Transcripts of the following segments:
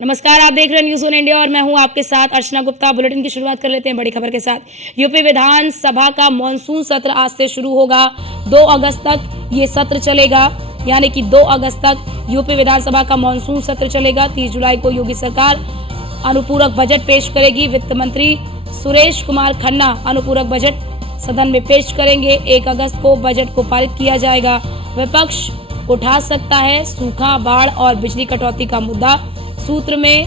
नमस्कार, आप देख रहे हैं न्यूज़ ऑन इंडिया और मैं हूं आपके साथ अर्चना गुप्ता। बुलेटिन की शुरुआत कर लेते हैं बड़ी खबर के साथ। यूपी विधानसभा का मॉनसून सत्र आज से शुरू होगा। 2 अगस्त तक ये सत्र चलेगा, यानी कि 2 अगस्त तक यूपी विधानसभा का मॉनसून सत्र चलेगा। 30 जुलाई को योगी सरकार अनुपूरक बजट पेश करेगी। वित्त मंत्री सुरेश कुमार खन्ना अनुपूरक बजट सदन में पेश करेंगे। 1 अगस्त को बजट को पारित किया जाएगा। विपक्ष उठा सकता है सूखा, बाढ़ और बिजली कटौती का मुद्दा। सूत्र में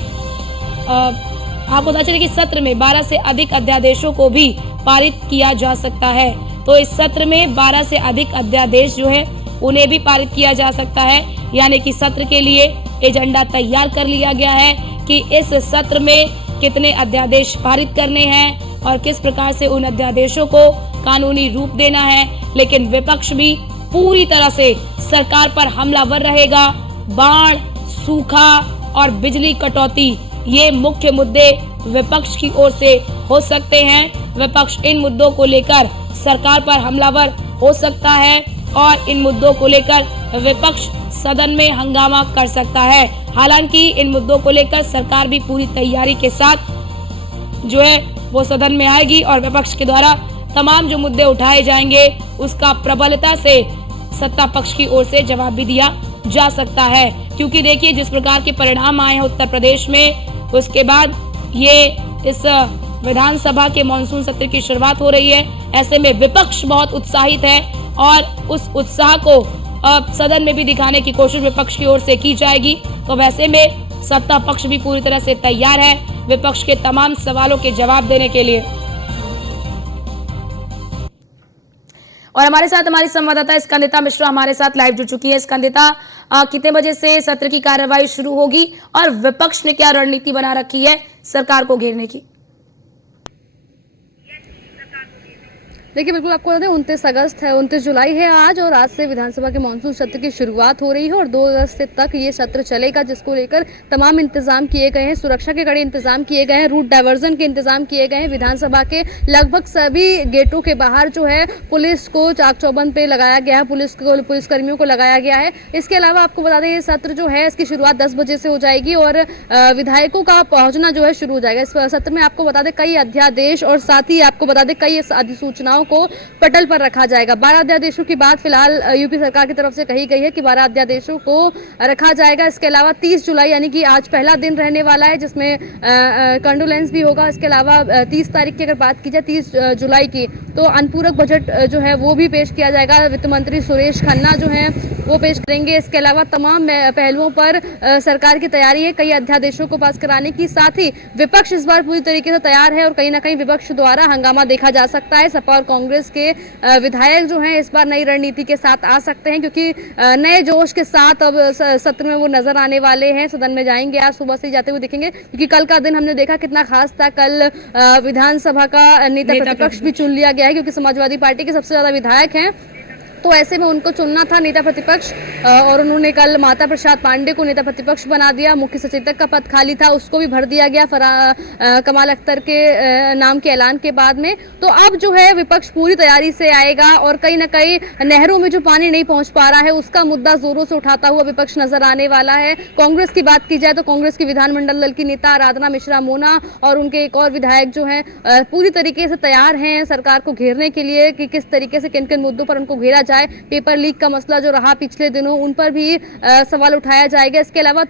आपको पता चले कि सत्र में 12 से अधिक अध्यादेशों को भी पारित किया जा सकता है। तो इस सत्र में 12 से अधिक अध्यादेश जो है उन्हें भी पारित किया जा सकता है, यानी कि सत्र के लिए एजेंडा तैयार कर लिया गया है कि इस सत्र में कितने अध्यादेश पारित करने हैं और किस प्रकार से उन अध्यादेशों को कानूनी रूप देना है। लेकिन विपक्ष भी पूरी तरह से सरकार पर हमलावर रहेगा। बाढ़, सूखा और बिजली कटौती, ये मुख्य मुद्दे विपक्ष की ओर से हो सकते हैं। विपक्ष इन मुद्दों को लेकर सरकार पर हमलावर हो सकता है और इन मुद्दों को लेकर विपक्ष सदन में हंगामा कर सकता है। हालांकि इन मुद्दों को लेकर सरकार भी पूरी तैयारी के साथ जो है वो सदन में आएगी और विपक्ष के द्वारा तमाम जो मुद्दे उठाए जाएंगे उसका प्रबलता से सत्ता पक्ष की ओर से जवाब भी दिया जा सकता है। क्योंकि देखिए जिस प्रकार के परिणाम आए हैं उत्तर प्रदेश में, उसके बाद ये इस विधानसभा के मॉनसून सत्र की शुरुआत हो रही है। ऐसे में विपक्ष बहुत उत्साहित है और उस उत्साह को सदन में भी दिखाने की कोशिश विपक्ष की ओर से की जाएगी। तो वैसे में सत्ता पक्ष भी पूरी तरह से तैयार है विपक्ष के तमाम सवालों के जवाब देने के लिए। और हमारे साथ हमारी संवाददाता स्कंदिता मिश्रा हमारे साथ लाइव जुड़ चुकी है। स्कंदिता, कितने बजे से सत्र की कार्यवाही शुरू होगी और विपक्ष ने क्या रणनीति बना रखी है सरकार को घेरने की? देखिए, बिल्कुल आपको बता दें 29 अगस्त है, 29 जुलाई है आज, और आज से विधानसभा के मानसून सत्र की शुरुआत हो रही है और 2 अगस्त तक ये सत्र चलेगा, जिसको लेकर तमाम इंतजाम किए गए हैं। सुरक्षा के कड़े इंतजाम किए गए हैं, रूट डायवर्जन के इंतजाम किए गए हैं। विधानसभा के लगभग सभी गेटों के बाहर जो है पुलिस को चाक चौबंद पे लगाया गया है, पुलिसकर्मियों को लगाया गया है। इसके अलावा आपको बता दें ये सत्र जो है इसकी शुरुआत 10 बजे से हो जाएगी और विधायकों का पहुंचना जो है शुरू हो जाएगा। इस सत्र में आपको बता दें कई अध्यादेश और साथ ही आपको बता दें कई अधिसूचनाओं को पटल पर रखा जाएगा। 12 अध्यादेशों की बात फिलहाल यूपी सरकार की तरफ से कही गई है कि 12 अध्यादेशों को रखा जाएगा। इसके अलावा 30 जुलाई यानी कि आज पहला दिन रहने वाला है, जिसमें कंडोलेंस भी होगा। इसके अलावा 30 तारीख की अगर बात की जाए 30 जुलाई की, तो अनुपूरक बजट जो है वो भी पेश किया जाएगा। वित्त मंत्री सुरेश खन्ना जो है वो पेश करेंगे। इसके अलावा तमाम पहलुओं पर सरकार की तैयारी है कई अध्यादेशों को पास कराने की। साथ ही विपक्ष इस बार पूरी तरीके से तैयार है और कहीं ना कहीं विपक्ष द्वारा हंगामा देखा जा सकता है। सपा और कांग्रेस के विधायक जो हैं इस बार नई रणनीति के साथ आ सकते हैं, क्योंकि नए जोश के साथ अब सत्र में वो नजर आने वाले हैं। सदन में जाएंगे, आज सुबह से जाते हुए दिखेंगे, क्योंकि कल का दिन हमने देखा कितना खास था। कल विधानसभा का नेता प्रतिपक्ष भी चुन लिया गया है, क्योंकि समाजवादी पार्टी के सबसे ज्यादा विधायक हैं, तो ऐसे में उनको चुनना था नेता प्रतिपक्ष, और उन्होंने कल माता प्रसाद पांडे को नेता प्रतिपक्ष बना दिया। मुख्य सचेतक का पद खाली था, उसको भी भर दिया गया कमाल अख्तर के नाम के ऐलान के बाद में। तो अब जो है विपक्ष पूरी तैयारी से आएगा और कहीं ना कहीं नहरों में जो पानी नहीं पहुंच पा रहा है उसका मुद्दा जोरों से उठाता हुआ विपक्ष नजर आने वाला है। कांग्रेस की बात की जाए तो कांग्रेस की विधानमंडल दल की नेता आराधना मिश्रा मोना और उनके एक और विधायक जो है पूरी तरीके से तैयार हैं सरकार को घेरने के लिए, कि किस तरीके से किन किन मुद्दों पर उनको घेरा। पेपर लीक का मसला जो रहा पिछले दिनों, उन पर भी सवाल उठाया जाएगा। इसके अलावा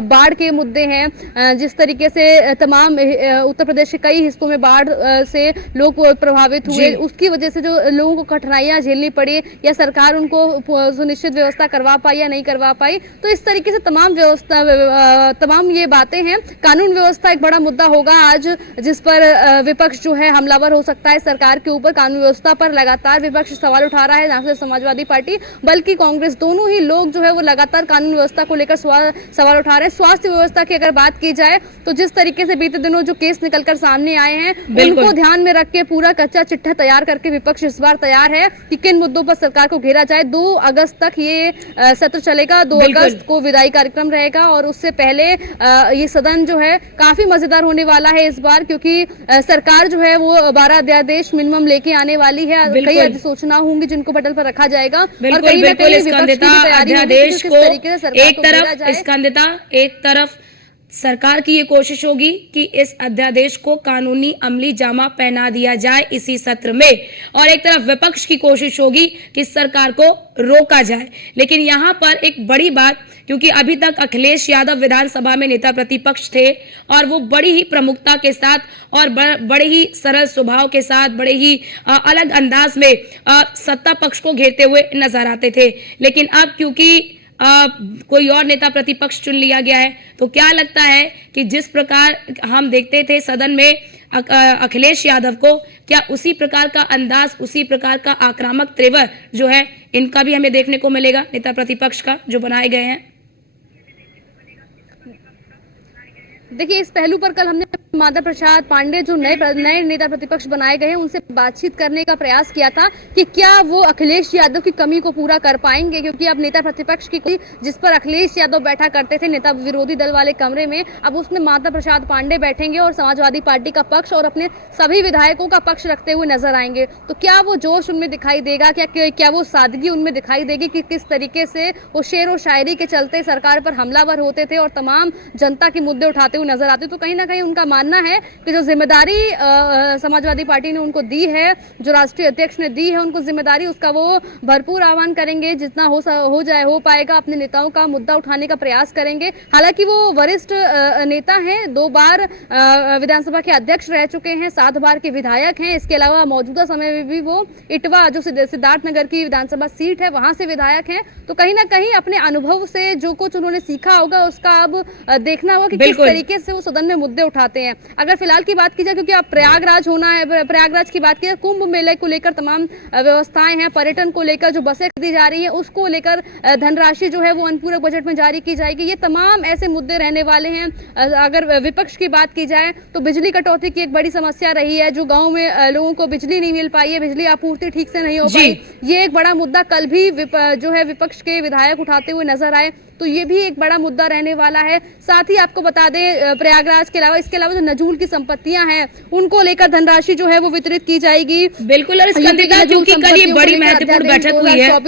बाढ़ के मुद्दे हैं, जिस तरीके से तमाम उत्तर प्रदेश के कई हिस्सों में बाढ़ से लोग प्रभावित हुए, उसकी वजह से जो लोगों को कठिनाइयां झेलनी पड़ी, या सरकार उनको सुनिश्चित व्यवस्था करवा पाई या नहीं करवा पाई। तो इस तरीके से तमाम ये बातें हैं। कानून व्यवस्था एक बड़ा मुद्दा होगा आज, जिस पर विपक्ष जो है हमलावर हो सकता है सरकार के ऊपर। कानून व्यवस्था पर लगातार विपक्ष सवाल उठा रहा है, ना सिर्फ समाजवादी पार्टी बल्कि कांग्रेस, दोनों ही लोग जो है वो लगातार कानून व्यवस्था को लेकर सवाल उठा रहे हैं। स्वास्थ्य व्यवस्था की अगर बात की जाए तो जिस तरीके से बीते दिनों जो केस निकलकर सामने आए हैं उनको ध्यान में रख के पूरा कच्चा चिट्ठा तैयार करके विपक्ष इस बार तैयार है कि किन मुद्दों पर सरकार को घेरा जाए। 2 अगस्त तक ये सत्र चलेगा। 2 अगस्त को विदाई कार्यक्रम रहेगा और उससे पहले ये सदन जो है काफी मजेदार होने वाला है इस बार, क्योंकि सरकार जो है वो 12 अध्यादेश मिनिमम लेके आने वाली है। कई अधिसूचना होंगी जिनको पटल पर रखा जाएगा और कहीं ना कहीं स्कंदिता अध्यादेश को एक तरफ सरकार की ये कोशिश होगी कि इस अध्यादेश को कानूनी अमली जामा पहना दिया जाए इसी सत्र में, और एक तरफ विपक्ष की कोशिश होगी कि सरकार को रोका जाए। लेकिन यहाँ पर एक बड़ी बात, क्योंकि अभी तक अखिलेश यादव विधानसभा में नेता प्रतिपक्ष थे और वो बड़ी ही प्रमुखता के साथ और बड़े ही सरल स्वभाव के साथ, बड़े ही अलग अंदाज में सत्ता पक्ष को घेरते हुए नजर आते थे। लेकिन अब क्योंकि कोई और नेता प्रतिपक्ष चुन लिया गया है, तो क्या लगता है कि जिस प्रकार हम देखते थे सदन में अखिलेश यादव को, क्या उसी प्रकार का अंदाज, उसी प्रकार का आक्रामक तेवर जो है इनका भी हमें देखने को मिलेगा, नेता प्रतिपक्ष का जो बनाए गए हैं? देखिए, इस पहलू पर कल हमने माता प्रसाद पांडे जो नए नेता प्रतिपक्ष बनाए गए हैं उनसे बातचीत करने का प्रयास किया था कि क्या वो अखिलेश यादव की कमी को पूरा कर पाएंगे, क्योंकि अब नेता प्रतिपक्ष की कोई, जिस पर अखिलेश यादव बैठा करते थे नेता विरोधी दल वाले कमरे में, अब उसमें माता प्रसाद पांडे बैठेंगे और समाजवादी पार्टी का पक्ष और अपने सभी विधायकों का पक्ष रखते हुए नजर आएंगे। तो क्या वो जोश उनमें दिखाई देगा, क्या वो सादगी उनमें दिखाई देगी कि किस तरीके से वो शेर और शायरी के चलते सरकार पर हमलावर होते थे और तमाम जनता के मुद्दे उठाते हुए नजर आते? तो कहीं ना कहीं उनका मानना है कि जो जिम्मेदारी समाजवादी पार्टी ने उनको दी है, जो राष्ट्रीय अध्यक्ष ने दी है उनको जिम्मेदारी, उसका वो भरपूर आह्वान करेंगे, जितना हो पाएगा अपने नेताओं का मुद्दा उठाने का प्रयास करेंगे। हालांकि वो वरिष्ठ नेता हैं, 2 बार विधानसभा के अध्यक्ष रह चुके हैं, 7 बार के विधायक हैं। इसके अलावा मौजूदा समय में भी वो इटवा, जो सिद्धार्थनगर की विधानसभा सीट है, वहां से विधायक हैं। तो कहीं ना कहीं अपने अनुभव से जो कुछ उन्होंने सीखा होगा उसका अब देखना होगा कि किस तरीके से वो सदन में मुद्दे उठाते हैं। अगर फिलहाल की बात की जाए, क्योंकि अब प्रयागराज होना है, प्रयागराज की बात की जाए, कुंभ मेले को लेकर तमाम व्यवस्थाएं हैं, पर्यटन को लेकर जो बसें खरीदी जा रही है उसको लेकर धनराशि जो है वो अनुपूरक बजट में जारी की जाएगी। ये तमाम ऐसे मुद्दे रहने वाले हैं। अगर विपक्ष की बात की जाए तो बिजली कटौती की एक बड़ी समस्या रही है, जो गाँव में लोगों को बिजली नहीं मिल पाई है, बिजली आपूर्ति ठीक से नहीं हो पाई, ये एक बड़ा मुद्दा कल भी जो है विपक्ष के विधायक उठाते हुए नजर आए। तो ये भी एक बड़ा मुद्दा रहने वाला है। साथ ही आपको बता दें, प्रयागराज के अलावा इसके अलावा जो नजूल की संपत्तियां हैं उनको लेकर धनराशि जो है वो वितरित की जाएगी। बिल्कुल, और स्कंदिता, क्योंकि कल ये बड़ी महत्वपूर्ण बैठक हुई है,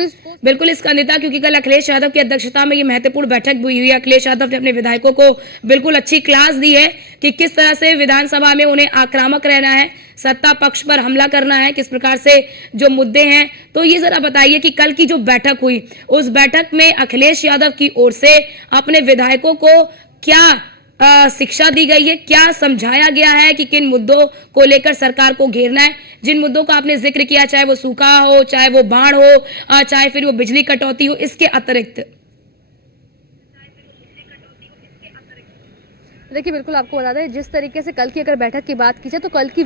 बिल्कुल स्कंदिता, क्योंकि कल अखिलेश यादव की अध्यक्षता में ये महत्वपूर्ण बैठक हुई है। अखिलेश यादव ने अपने विधायकों को बिल्कुल अच्छी क्लास दी है कि किस तरह से विधानसभा में उन्हें आक्रामक रहना है, सत्ता पक्ष पर हमला करना है, किस प्रकार से जो मुद्दे हैं। तो ये जरा बताइए कि कल की जो बैठक हुई, उस बैठक में अखिलेश यादव की ओर से अपने विधायकों को क्या शिक्षा दी गई है, क्या समझाया गया है कि किन मुद्दों को लेकर सरकार को घेरना है? जिन मुद्दों का आपने जिक्र किया, चाहे वो सूखा हो, चाहे वो बाढ़ हो, चाहे फिर वो बिजली कटौती हो, इसके अतिरिक्त। देखिए, बिल्कुल आपको बता दें, जिस तरीके से कल की अगर बैठक की बात की जाए तो कल की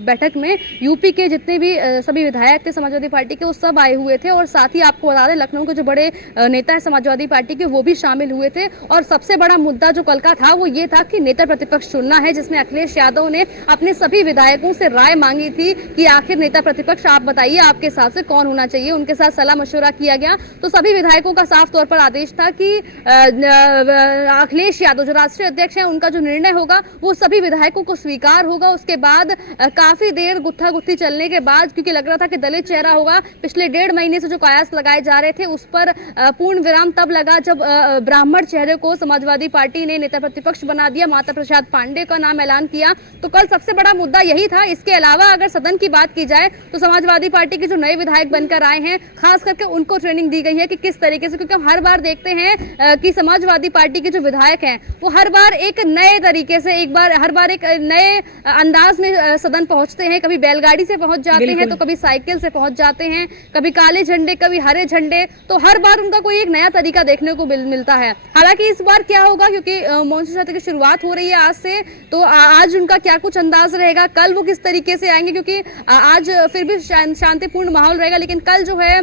बैठक में यूपी के जितने भी सभी विधायक थे समाजवादी पार्टी के, वो सब आए हुए थे। और साथ ही आपको बता दें, लखनऊ के जो बड़े नेता है समाजवादी पार्टी के, वो भी शामिल हुए थे। और सबसे बड़ा मुद्दा जो कल का था वो ये था कि नेता प्रतिपक्ष चुनना है, जिसमें अखिलेश यादव ने अपने सभी विधायकों से राय मांगी थी कि आखिर नेता प्रतिपक्ष आप बताइए आपके हिसाब से कौन होना चाहिए। उनके साथ सलाह मशवरा किया गया तो सभी विधायकों का साफ तौर पर आदेश था कि अखिलेश यादव जो राष्ट्रीय अध्यक्ष है उनका जो निर्णय होगा वो सभी विधायकों को स्वीकार होगा। उसके बाद काफी देर गुत्था गुत्थी चलने के बाद, क्योंकि लग रहा था कि दलित चेहरा होगा, पिछले 1.5 महीने से जो कयास लगाए जा रहे थे उस पर पूर्ण विराम तब लगा जब ब्राह्मण चेहरे को समाजवादी पार्टी ने नेता प्रतिपक्ष बना दिया, माता प्रसाद पांडे का नाम ऐलान किया। तो कल सबसे बड़ा मुद्दा यही था। इसके अलावा अगर सदन की बात की जाए तो समाजवादी पार्टी के जो नए विधायक बनकर आए हैं, खास करके उनको ट्रेनिंग दी गई है कि किस तरीके से, क्योंकि हम हर बार देखते हैं कि समाजवादी पार्टी के जो विधायक हैं वो हर बार एक नए तरीके से, हर बार एक नए अंदाज में सदन पहुंचते हैं। कभी बैलगाड़ी से पहुंच जाते हैं तो कभी साइकिल से पहुंच जाते हैं, कभी काले झंडे, कभी हरे झंडे। तो हर बार उनका कोई एक नया तरीका देखने को मिलता है। हालांकि इस बार क्या होगा, क्योंकि मानसून सत्र की शुरुआत हो रही है आज से, तो आज उनका क्या कुछ अंदाज रहेगा, कल वो किस तरीके से आएंगे, क्योंकि आज फिर भी शांतिपूर्ण माहौल रहेगा, लेकिन कल जो है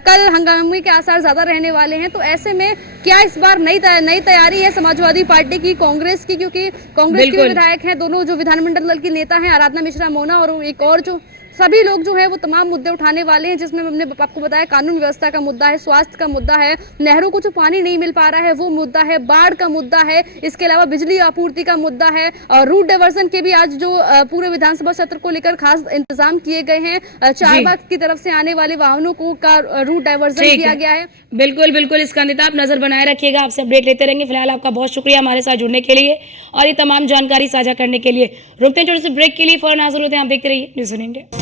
कल हंगामे के आसार ज्यादा रहने वाले हैं। तो ऐसे में क्या इस बार नई तैयारी है समाजवादी पार्टी की, कांग्रेस की, क्योंकि कांग्रेस के विधायक हैं, दोनों जो विधानमंडल दल की नेता हैं, आराधना मिश्रा मोना और एक और जो सभी लोग जो है वो तमाम मुद्दे उठाने वाले हैं, जिसमें हमने आपको बताया कानून व्यवस्था का मुद्दा है, स्वास्थ्य का मुद्दा है, नहरों को जो पानी नहीं मिल पा रहा है वो मुद्दा है, बाढ़ का मुद्दा है, इसके अलावा बिजली आपूर्ति का मुद्दा है और रूट डाइवर्जन के भी आज जो पूरे विधानसभा सत्र को लेकर खास इंतजाम किए गए हैं। चारबाग की तरफ से आने वाले वाहनों को का रूट डाइवर्जन ठीक किया है। गया है। बिल्कुल बिल्कुल, स्कंदिता आप नजर बनाए रखिएगा, आपसे अपडेट लेते रहेंगे। फिलहाल आपका बहुत शुक्रिया हमारे साथ जुड़ने के लिए और ये तमाम जानकारी साझा करने के लिए। रुकते हैं छोटे से ब्रेक के लिए, फौरन हाजिर होते हैं। आप देखते रहिए न्यूज़ ऑन इंडिया।